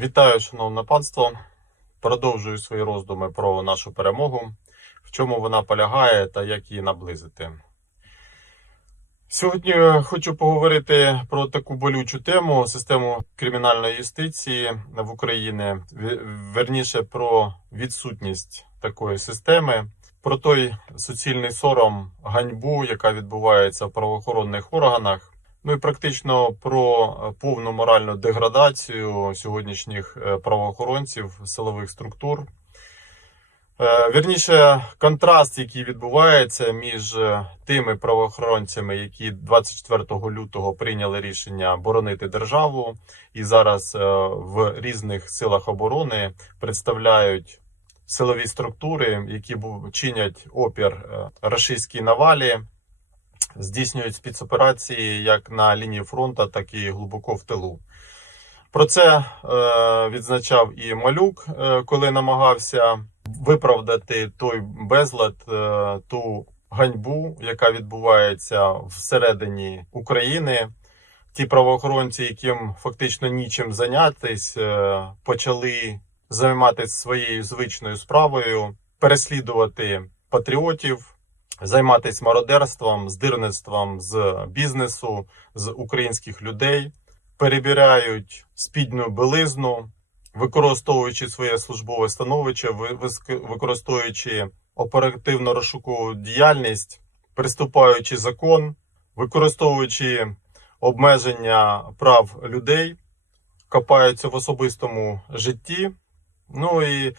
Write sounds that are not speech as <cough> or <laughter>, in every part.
Вітаю, шановне панство. Продовжую свої роздуми про нашу перемогу, в чому вона полягає та як її наблизити. Сьогодні хочу поговорити про таку болючу тему систему кримінальної юстиції в Україні, верніше про відсутність такої системи, про той суцільний сором, ганьбу, яка відбувається в правоохоронних органах. Ну і практично про е, повну моральну деградацію сьогоднішніх е, правоохоронців силових структур. Е, Вірніше, контраст, який відбувається між тими правоохоронцями, які 24 лютого прийняли рішення боронити державу, і зараз в різних силах оборони представляють силові структури, які чинять опір рашистській навалі, здійснюють спецоперації як на лінії фронту, так і глибоко в тилу. Про це е, відзначав і Малюк, е, коли намагався виправдати той безлад, е, ту ганьбу, яка відбувається всередині України. Ті правоохоронці, яким фактично нічим зайнятись, почали займатися своєю звичною справою, переслідувати патріотів, займатися мародерством, здирництвом з бізнесу, з українських людей, перебирають спідню білизну, використовуючи своє службове становище, використовуючи оперативно розшукову діяльність, приступаючи закон, використовуючи обмеження прав людей, копаються в особистому житті. Ну і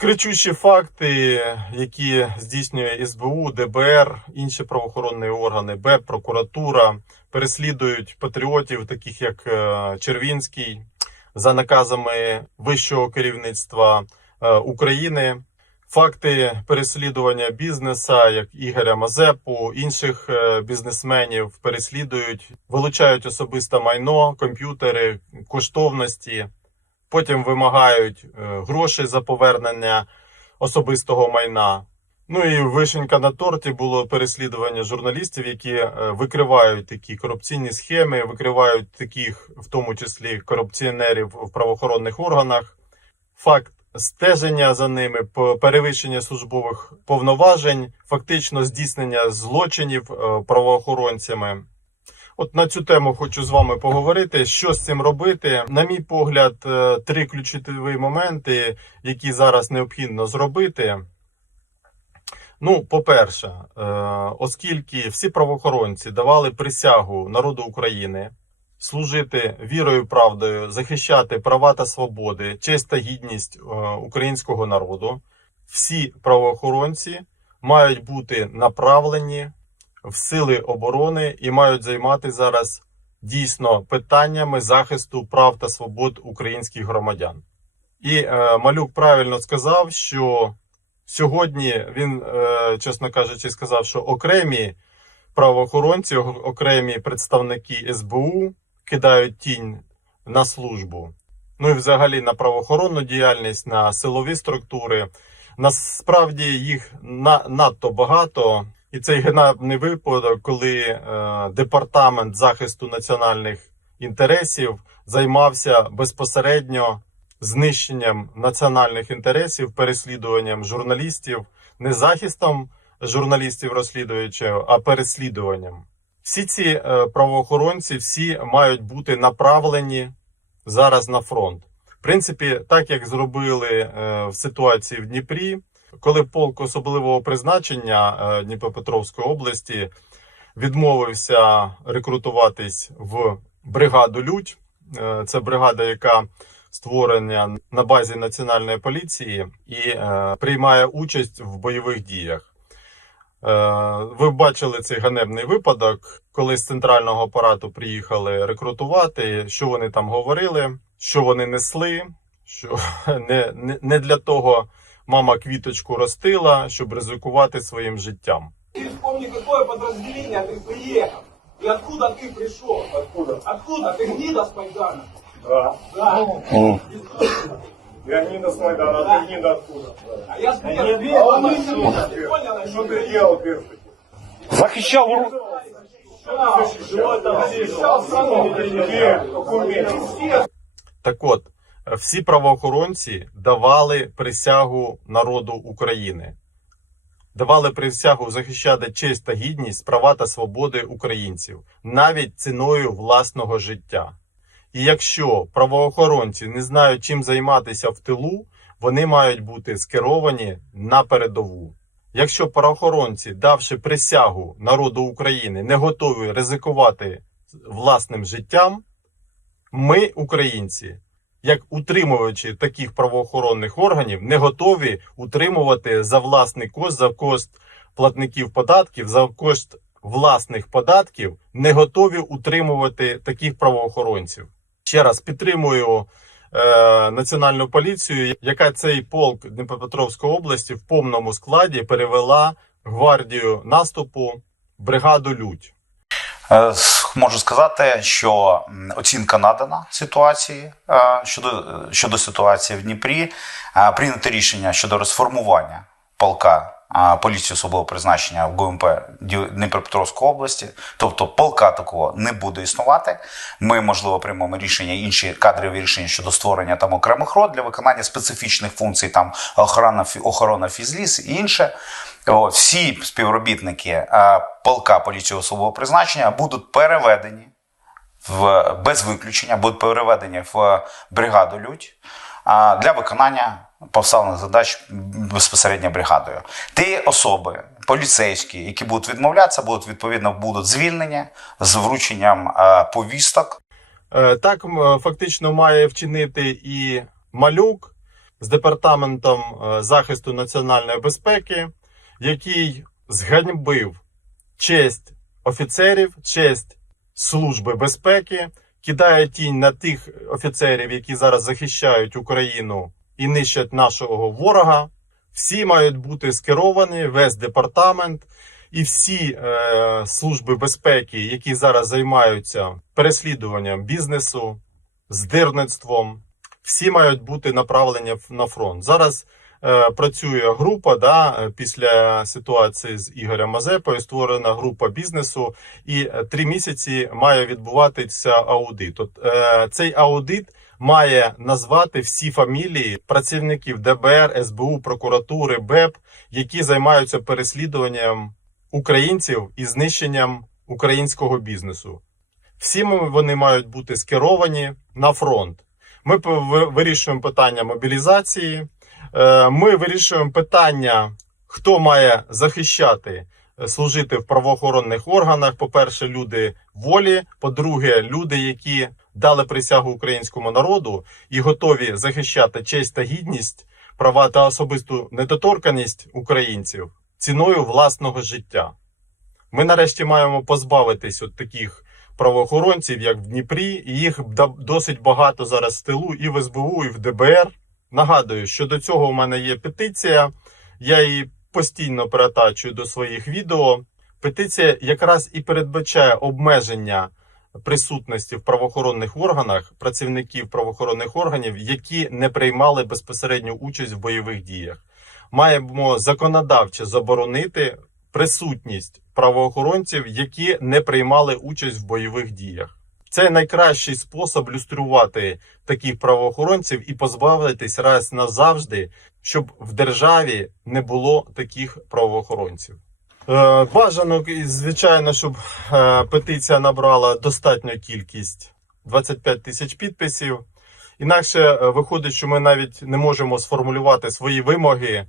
кричущі факти, які здійснює СБУ, ДБР, інші правоохоронні органи, БЕП, прокуратура, переслідують патріотів, таких як е, Червінський, за наказами вищого керівництва е, України. Факти переслідування бізнеса, як Ігоря Мазепу, інших е, бізнесменів переслідують, вилучають особисте майно, комп'ютери, коштовності, потім вимагають е, гроші за повернення особистого майна. Ну і вишенька на торті було переслідування журналістів, які е, викривають такі корупційні схеми, викривають таких, в тому числі корупціонерів в правоохоронних органах. Факт стеження за ними, перевищення службових повноважень, фактично здійснення злочинів е, правоохоронцями. От на цю тему хочу з вами поговорити. Що з цим робити? На мій погляд, е, три ключові моменти, які зараз необхідно зробити. Ну, по-перше, е, оскільки всі правоохоронці давали присягу народу України служити вірою, правдою, захищати права та свободи, честь та гідність е, українського народу, всі правоохоронці мають бути направлені в сили оборони і мають займати зараз дійсно питаннями захисту прав та свобод українських громадян. І е, Малюк правильно сказав, що сьогодні він, е, чесно кажучи, сказав, що окремі правоохоронці, окремі представники СБУ кидають тінь на службу. Ну і взагалі на правоохоронну діяльність, на силові структури. Насправді їх на, надто багато. І цей генеральний випадок, коли е, департамент захисту національних інтересів займався безпосередньо знищенням національних інтересів, переслідуванням журналістів, не захистом журналістів розслідувачів, а переслідуванням. Всі ці е, правоохоронці всі мають бути направлені зараз на фронт. В принципі, так як зробили е, в ситуації в Дніпрі, коли полк особливого призначення е, Дніпропетровської області відмовився рекрутуватись в бригаду Людь. Е, Це бригада, яка створена на базі національної поліції і е, приймає участь в бойових діях. Ви бачили цей ганебний випадок, коли з центрального апарату приїхали рекрутувати. Що вони там говорили, що вони несли, що <laughs> не, не, не для того мама квіточку ростила, щоб ризикувати своїм життям. Ты вспомни, какое подразделение ты приехал. И откуда ты пришел? Откуда? Откуда? Ты гнида с Майдана? Да. Да. Я Нида с Майдана, а ты Нида откуда? А я с А Бердыша. он Ты отсюда. понял, о Что чем ты я делал, Бердыш? Захищав ру- Защищал страну. Где? В каком месте? Так от, всі правоохоронці давали присягу народу України. Давали присягу захищати честь та гідність, права та свободи українців, навіть ціною власного життя. І якщо правоохоронці не знають, чим займатися в тилу, вони мають бути скеровані на передову. Якщо правоохоронці, давши присягу народу України, не готові ризикувати власним життям, ми, українці, як утримувачі таких правоохоронних органів, не готові утримувати за власний кошт, за кошт платників податків, за кошт власних податків, не готові утримувати таких правоохоронців. Ще раз підтримую е, національну поліцію, яка цей полк Дніпропетровської області в повному складі перевела гвардію наступу бригаду Людь. Можу сказати, що оцінка надана ситуації е, щодо, е, щодо ситуації в Дніпрі. Е, Прийнято рішення щодо розформування полка поліції особливого призначення в ГУМП Дніпропетровської області. Тобто полка такого не буде існувати. Ми, можливо, приймемо рішення, інші кадрові рішення щодо створення там окремих род для виконання специфічних функцій, там охорона, охорона фізліс і інше. Всі співробітники е, полка поліції особового призначення будуть переведені в без виключення, будуть переведені в бригаду Людь для виконання поставлених задач безпосередньо бригадою. Ті особи, поліцейські, які будуть відмовлятися, будуть відповідно будуть звільнені з врученням е, повісток Е, Так фактично має вчинити і малюк з департаментом захисту національної безпеки, який зганьбив честь офіцерів, честь служби безпеки, кидає тінь на тих офіцерів, які зараз захищають Україну і нищать нашого ворога. Всі мають бути скеровані, весь департамент і всі е, служби безпеки, які зараз займаються переслідуванням бізнесу, здирництвом, всі мають бути направлені на фронт. Зараз працює група да, е, після ситуації з Ігорем Мазепою. Створена група бізнесу, і е, три місяці має відбуватися аудит. От, е, цей аудит має назвати всі фамілії працівників ДБР, СБУ, прокуратури, БЕП, які займаються переслідуванням українців і знищенням українського бізнесу. Всі вони мають бути скеровані на фронт. Ми вирішуємо питання мобілізації. Е, Ми вирішуємо питання, хто має захищати, е, служити в правоохоронних органах. По-перше, люди волі. По-друге, люди, які дали присягу українському народу і готові захищати честь та гідність, права та особисту недоторканість українців ціною власного життя. Ми нарешті маємо позбавитись от таких правоохоронців, як в Дніпрі, і їх досить багато зараз в тилу і в СБУ, і в ДБР. Нагадую, що до цього у мене є петиція. Я її постійно перетачую до своїх відео. Петиція якраз і передбачає обмеження присутності в правоохоронних органах працівників правоохоронних органів, які не приймали безпосередню участь в бойових діях. Маємо законодавче заборонити присутність правоохоронців, які не приймали участь в бойових діях. Це найкращий спосіб люструвати таких правоохоронців і позбавитись раз назавжди, щоб в державі не було таких правоохоронців. Е, Бажано, звичайно, щоб е, петиція набрала достатню кількість 25 тисяч підписів. Інакше е, виходить, що ми навіть не можемо сформулювати свої вимоги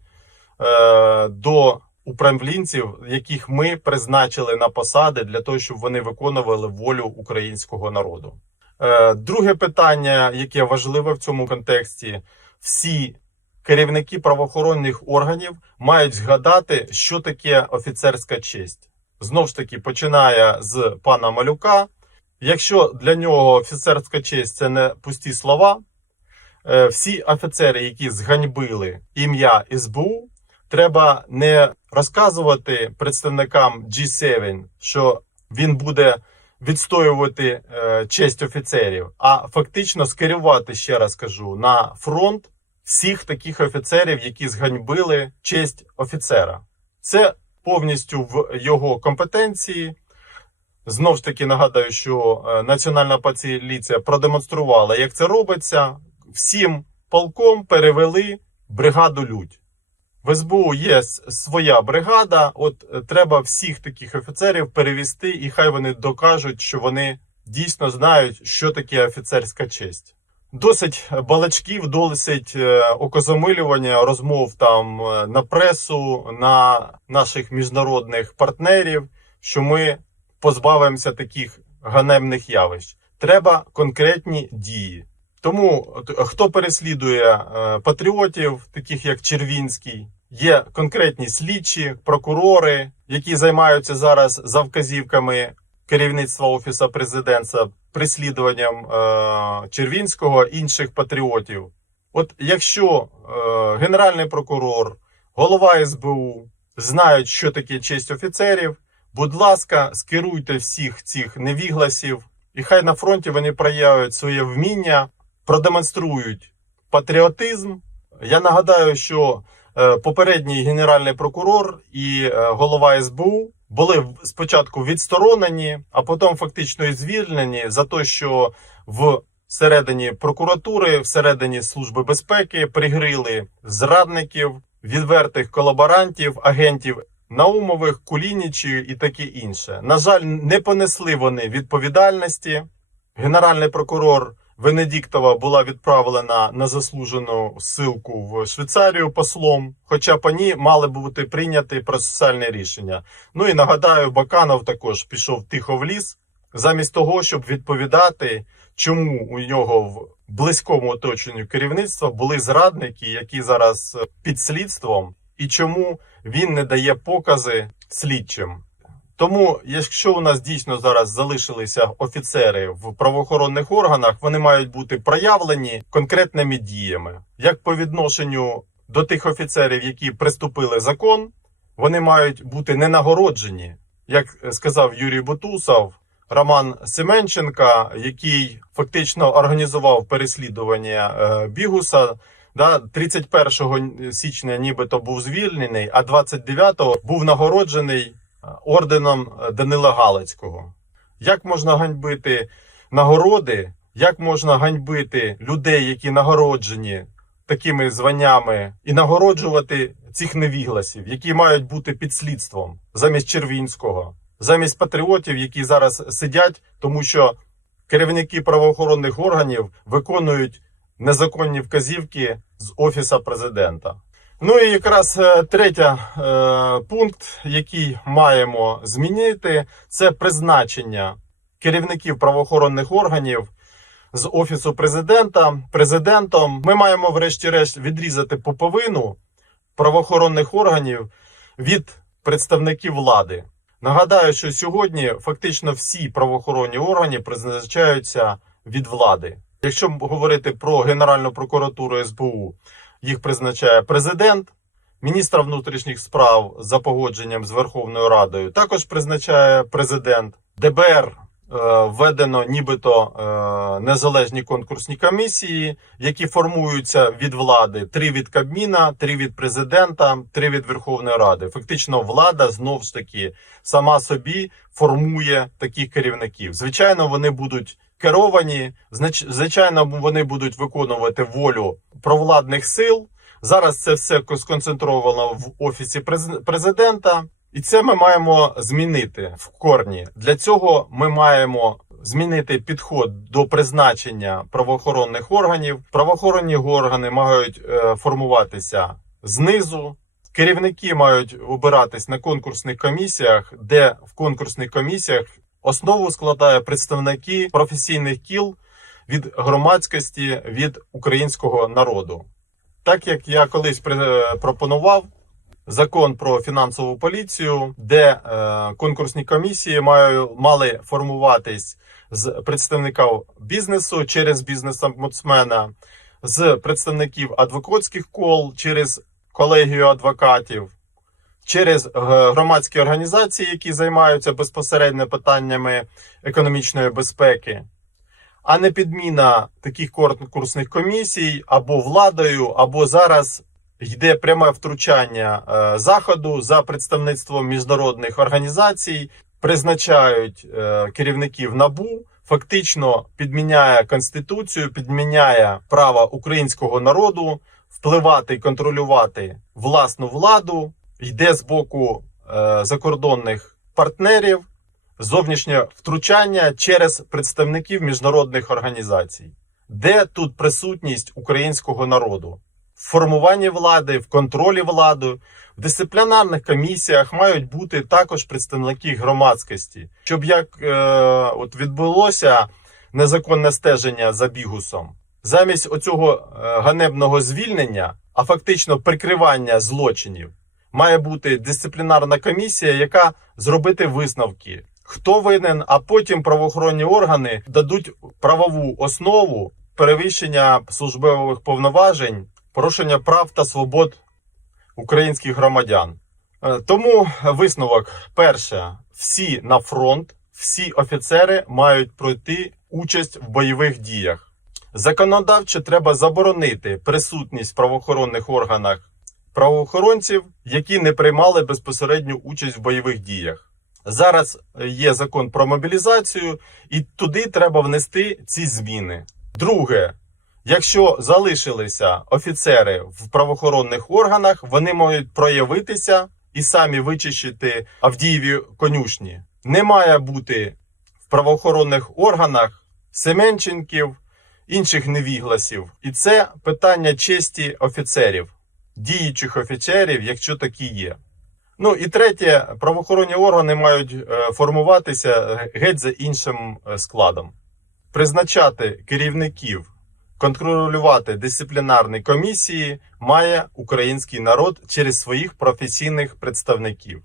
до управлінців, яких ми призначили на посади для того, щоб вони виконували волю українського народу. Е, Друге питання, яке важливе в цьому контексті, всі керівники правоохоронних органів мають згадати, що таке офіцерська честь. Знову ж таки, починає з пана Малюка. Якщо для нього офіцерська честь це не пусті слова, е, всі офіцери, які зганьбили ім'я СБУ, треба не розказувати представникам G7, що він буде відстоювати е, честь офіцерів, а фактично скерувати, ще раз кажу, на фронт всіх таких офіцерів, які зганьбили честь офіцера. Це повністю в його компетенції. Знову ж таки нагадаю, що е, Національна поліція продемонструвала, як це робиться. всім полком перевели бригаду Людь. В СБУ є своя бригада. От е, треба всіх таких офіцерів перевести, і хай вони докажуть, що вони дійсно знають, що таке офіцерська честь. Досить балачків, досить е, окозамилювання розмов там е, на пресу, на наших міжнародних партнерів, що ми позбавимося таких ганебних явищ. Треба конкретні дії. Тому хто переслідує е, патріотів, таких як Червінський, є конкретні слідчі, прокурори, які займаються зараз за вказівками керівництва офісу президента переслідуванням е, Червінського інших патріотів. От якщо е, генеральний прокурор, голова СБУ знають, що таке честь офіцерів, будь ласка, скеруйте всіх цих невігласів, і хай на фронті вони проявлять своє вміння, продемонструють патріотизм. Я нагадаю, що е, попередній генеральний прокурор і е, голова СБУ були спочатку відсторонені, а потім фактично і звільнені за те, що в середині прокуратури, всередині служби безпеки пригрили зрадників, відвертих колаборантів, агентів Наумових, Кулінічі і таке інше. На жаль, не понесли вони відповідальності. Генеральний прокурор Венедіктова була відправлена на заслужену ссылку в Швейцарію послом, хоча по ній мали бути прийняті процесуальні рішення. Ну і нагадаю, Баканов також пішов тихо в ліс, замість того, щоб відповідати, чому у нього в близькому оточенню керівництва були зрадники, які зараз під слідством, і чому він не дає покази слідчим. Тому, якщо у нас дійсно зараз залишилися офіцери в правоохоронних органах, вони мають бути проявлені конкретними діями, як по відношенню до тих офіцерів, які приступили закон, вони мають бути не нагороджені, як сказав Юрій Бутусов. Роман Семенченка, який фактично організував переслідування е, Бігуса, да, 31 січня нібито був звільнений, а 29-го був нагороджений орденом е, Данила Галицького. Як можна ганьбити нагороди? Як можна ганьбити людей, які нагороджені такими званнями, і нагороджувати цих невігласів, які мають бути під слідством замість Червінського, замість патріотів, які зараз сидять, тому що керівники правоохоронних органів виконують незаконні вказівки з офіса президента. Ну і якраз е, третя е, пункт, який маємо змінити, це призначення керівників правоохоронних органів з офісу президента. Президентом ми маємо, врешті-решт, відрізати поповину правоохоронних органів від представників влади. Нагадаю, що сьогодні фактично всі правоохоронні органи призначаються від влади. Якщо говорити про Генеральну прокуратуру СБУ, їх призначає президент, міністра внутрішніх справ за погодженням з Верховною Радою також призначає президент. ДБР е, введено нібито е, незалежні конкурсні комісії, які формуються від влади: три від Кабміна, три від президента, три від Верховної Ради. Фактично, влада знов ж таки сама собі формує таких керівників. Звичайно, вони будуть керовані, звичайно, вони будуть виконувати волю провладних сил. Зараз це все сконцентровано в офісі президента, і це ми маємо змінити в корні. Для цього ми маємо змінити підход до призначення правоохоронних органів. Правоохоронні органи мають е, формуватися знизу. Керівники мають обиратись на конкурсних комісіях, де в конкурсних комісіях основу складає представники професійних кіл від громадськості від українського народу. Так як я колись пропонував закон про фінансову поліцію, де е, конкурсні комісії мали формуватись з представників бізнесу через бізнес-омбудсмена, з представників адвокатських кол через колегію адвокатів, через е, громадські організації, які займаються безпосередньо питаннями економічної безпеки а не підміна таких конкурсних комісій або владою, або зараз йде пряме втручання е, заходу за представництвом міжнародних організацій, призначають е, керівників набу, фактично підміняє конституцію, підміняє право українського народу впливати і контролювати власну владу, йде з боку е, закордонних партнерів, зовнішнє втручання через представників міжнародних організацій. Де тут присутність українського народу? В формуванні влади, в контролі влади, в дисциплінарних комісіях мають бути також представники громадськості, щоб як е, от відбулося незаконне стеження за бігусом, замість оцього е, ганебного звільнення, а фактично прикривання злочинів, має бути дисциплінарна комісія, яка зробити висновки, хто винен, а потім правоохоронні органи дадуть правову основу перевищення службових повноважень, порушення прав та свобод українських громадян. Е, Тому висновок: перше, всі на фронт, всі офіцери мають пройти участь в бойових діях. Законодавчо треба заборонити присутність в правоохоронних органах правоохоронців, які не приймали безпосередню участь в бойових діях. Зараз є закон про мобілізацію, і туди треба внести ці зміни. Друге, якщо залишилися офіцери в правоохоронних органах, вони можуть проявитися і самі вичищити Авдієві конюшні. Не має бути в правоохоронних органах Семенченків, інших невігласів. І це питання честі офіцерів, діючих офіцерів, якщо такі є. Ну і третє, правоохоронні органи мають е, формуватися геть за іншим е, складом. Призначати керівників, контролювати дисциплінарні комісії має український народ через своїх професійних представників.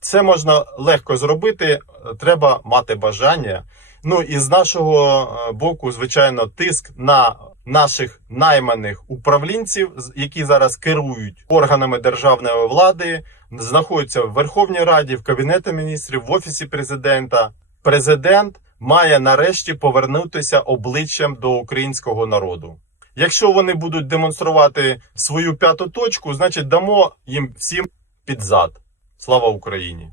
Це можна легко зробити, е, треба мати бажання. Ну і з нашого боку, звичайно, тиск на наших найманих управлінців, які зараз керують органами державної влади, знаходяться в Верховній Раді, в Кабінеті міністрів, в Офісі президента. Президент має нарешті повернутися обличчям до українського народу. Якщо вони будуть демонструвати свою п'яту точку, значить дамо їм всім під зад. Слава Україні!